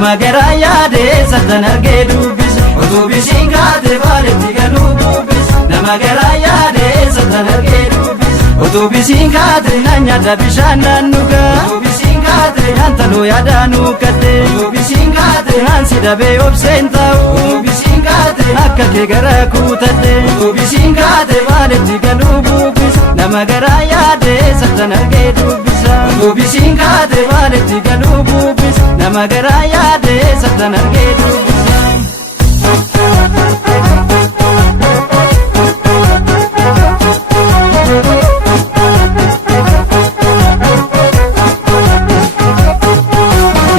nama garaa yaadee sattan argee dubbisa utuu bisiin kaate baaletti galuu bubbisa nama garaa yaadee sattan argee dubbisa utuu bisiin kaate naan nyaadha bishaan naan dhugaa utuu bisiin kaate naan taloo yaada nuukkadhe utuu bisiin kaate naan si dhabee obseen taa'u utuu bisiin kaate akka kee garaa kuutadhe utuu bisiin kaate baaletti galuu bubbisa nama garaa yaadee sattan argee dubbisa utuu bisiin kaate baaletti galuu bubbisa nama garaa yaadee sattan argee dubbisa.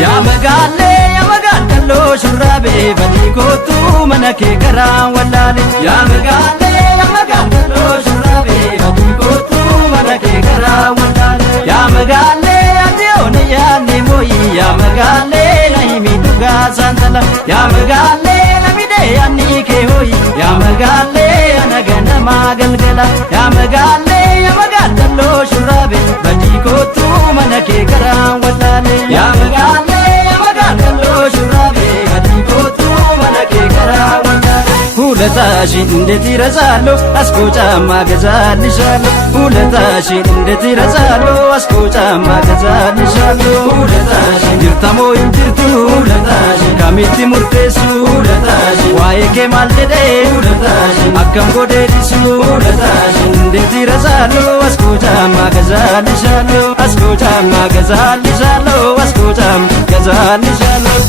Yaa magaaloo shurraabee badii kootu mana kee garaa wallaale yaa magaaloo shurraabee badii kootu mana kee garaa wallaale yaa magaalee ati oone yaadne mooyi yaa magaalee na himi dhugaa saantala yaa magaalee na midhee yaadni kee hooyi yaa magaalee ana ganamaa galgala yaa magaaloo shurraabee badii kootu mana kee garaa wallaale yaa magaaloo shurraabee badii kootu mana kee garaa wallaale ሁለታሽን እንዴት ይረሳለሁ አስኮ ጫማ ገዛልሻለሁ ሁለታሽን እንዴት ይረሳለሁ አስኮ ጫማ ገዛልሻለሁ ሁለታሽን ጅርታሞ እንጅርቱ ሁለታሽን ካሚቲ ሙርቴሱ ሁለታሽን ዋዬ ኬማል ጀዴ ሁለታሽን አከም ጎዴዲሱ ሁለታሽን እንዴት ይረሳለሁ አስኮ ጫማ ገዛልሻለሁ አስኮ ጫማ ገዛልሻለሁ አስኮ ጫማ ገዛልሻለሁ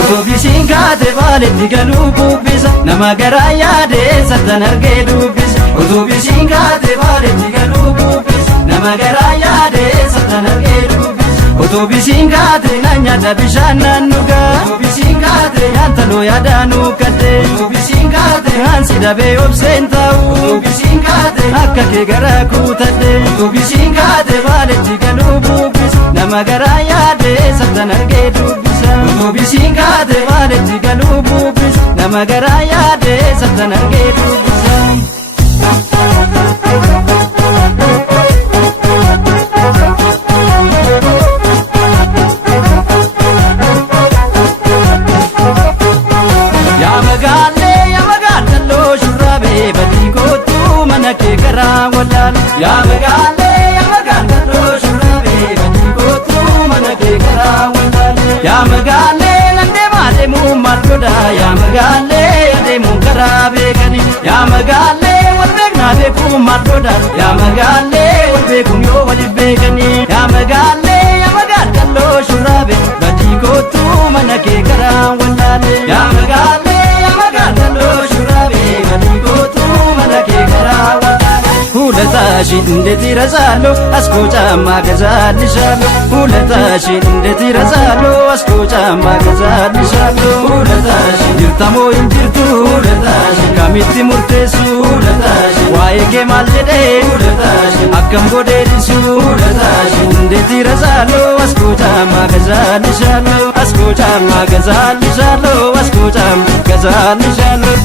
Otobisiin kaate baaletti galuu bubbisa nama garaa yaadee sattan argee dubbisa otobisiin kaate baaletti galuu bubbisa nama garaa yaadee sattan argee dubbisa otobisiin kaate naan nyaadha bishaan naan dhugaa otobisiin kaate naan taloo yaada nuukkadhe otobisiin kaate naan si dhabee obseen taa'u otobisiin kaate akka kee garaa kuutadhe otobisiin kaate baaletti galuu bubbisa nama garaa yaadee sattan argee dubbisa otobisiin kaate baaletti galuu bubbisa nama garaa yaadee sattan argee dubbisa. Yaa magaaloo shurraabee badii kootu mana kee garaa wallaale yaa magaaloo shurraabee badii kootu mana kee garaa wallaale yaa magaalee nandeemaa deemuu maal godha yaa magaalee adeemuu garaa beekani yaa magaalee wal beeknaa beekuu maal godha yaa magaalee wal beekuun yoo waliif beekani yaa magaaloo shurraabee badii kootu mana kee garaa wallaale yaa magaaloo shurraabee badii kootu mana kee garaa wallaale ሁለታሽን እንዴት ይረሳለሁ አስኮ ጫማ ገዛልሻለሁ ሁለታሽን እንዴት ይረሳለሁ አስኮ ጫማ ገዛልሻለሁ ሁለታሽን ጅርታሞ እንጅርቱ ሁለታሽን ካሚቲ ሙርቴሱ ሁለታሽን ዋዬ ኬማል ጀዴ ሁለታሽን አከም ጎዴዲሱ ሁለታሽን እንዴት ይረሳለሁ አስኮ ጫማ ገዛልሻለሁ አስኮ ጫማ ገዛልሻለሁ አስኮ ጫማ ገዛልሻለሁ